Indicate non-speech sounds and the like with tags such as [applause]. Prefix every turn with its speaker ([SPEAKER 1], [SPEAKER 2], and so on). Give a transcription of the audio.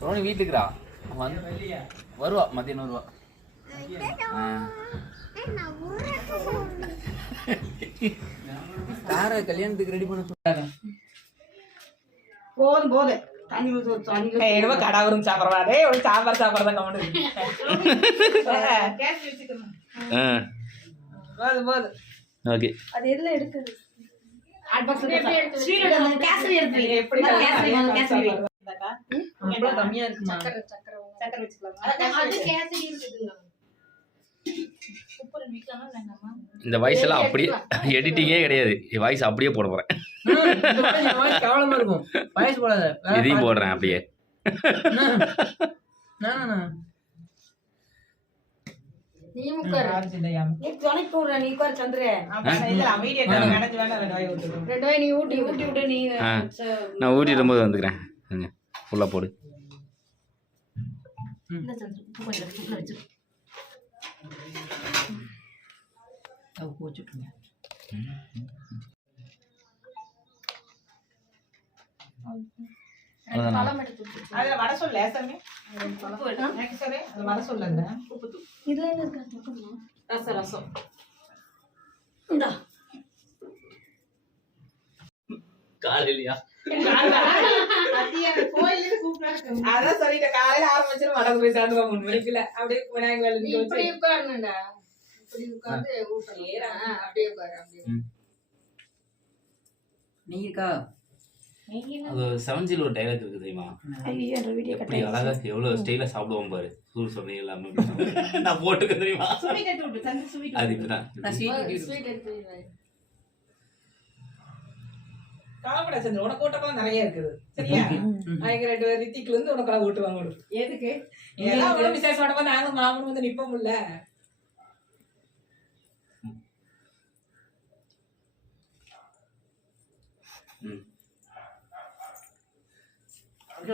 [SPEAKER 1] Ronnie வீட்டுக்குறா வந்து வருவா மதியம் வருவா. கார கல்யாணத்துக்கு ரெடி பண்ண சொல்றாங்க
[SPEAKER 2] போதும் போதும். தண்ணி ஊத்து தண்ணி.
[SPEAKER 3] என்னமோ கடாவரும் சாப்பிட்றா டேய் ஒரு சாம்பார் சாப்பிட்றதா கவனம்
[SPEAKER 2] கேஸ் வச்சுக்கணும்
[SPEAKER 1] ஆ.
[SPEAKER 3] போதும் போதும்.
[SPEAKER 1] ஓகே.
[SPEAKER 4] அது எதுல எடுக்குது
[SPEAKER 3] கம்மியா இருக்குமா?
[SPEAKER 4] சக்கரை
[SPEAKER 2] வச்சுக்கலாம்?
[SPEAKER 1] இந்த வாய்ஸ் எல்லாம் அப்படியே எடிட்டிங்கே [laughs] கிடையாது. வாய்ஸ் அப்படியே போட போறேன்.
[SPEAKER 5] கேவலமா இருக்கும். வயசு போடாத. வேற
[SPEAKER 1] இதையும். போடுறேன் அப்படியே.
[SPEAKER 5] நா, நா, நா.
[SPEAKER 4] உட்காரு
[SPEAKER 2] நீ துணைக்கு விடுற நீ உட்கார் சந்திர.
[SPEAKER 4] ரெண்டு வாய் நீ ஊட்டி
[SPEAKER 2] ஊட்டி விட்டு நீ
[SPEAKER 1] நான் ஊட்டிடும் போது வந்துக்கிறேன். ஃபுல்லாக போடு.
[SPEAKER 3] அதுல வர சொல்ல சொல்லு அது வர சொல்லுங்க.
[SPEAKER 2] உப்பு தூள்.
[SPEAKER 4] இதுல என்ன இருக்கா? தொக்கமா
[SPEAKER 2] ரசம் ரசம். இந்தா.
[SPEAKER 1] காலையிலையா?
[SPEAKER 3] அதான் சொல்லிட்டேன். காலையில ஆரம்பிச்சிடும் வடக்கு போய் சேர்ந்துருவோம் மூணு மணிக்குள்ள அப்படியே விநாயகர் வேலை
[SPEAKER 4] இப்படி ஊட்டணும். ஆ, அப்படியே உட்காரு அப்படியே.
[SPEAKER 5] நீ இருக்கா?
[SPEAKER 1] அது செவன் ஜீரோ டைலாக் இருக்கு தெரியுமா?
[SPEAKER 2] ஐயோ என்ற வீடியோ
[SPEAKER 1] எப்படி அழகா எவ்வளவு ஸ்டைலா சாப்பிடுவோம் பாரு. சூடு சொன்னீங்க எல்லாமே நான் போட்டுக்க தெரியுமா? அது இப்பதான்
[SPEAKER 3] உனக்கு கூட்டம்லாம் நிறைய இருக்குது. சரியா? ரெண்டு பேர் ரித்திக்ல இருந்து உனக்கு எல்லாம் ஓட்டுவாங்க.
[SPEAKER 2] எதுக்கு?
[SPEAKER 3] ஏதாவது அவ்வளவு விசேஷம் நாங்க மாமனும் வந்து நிப்போம்ல
[SPEAKER 1] ம்.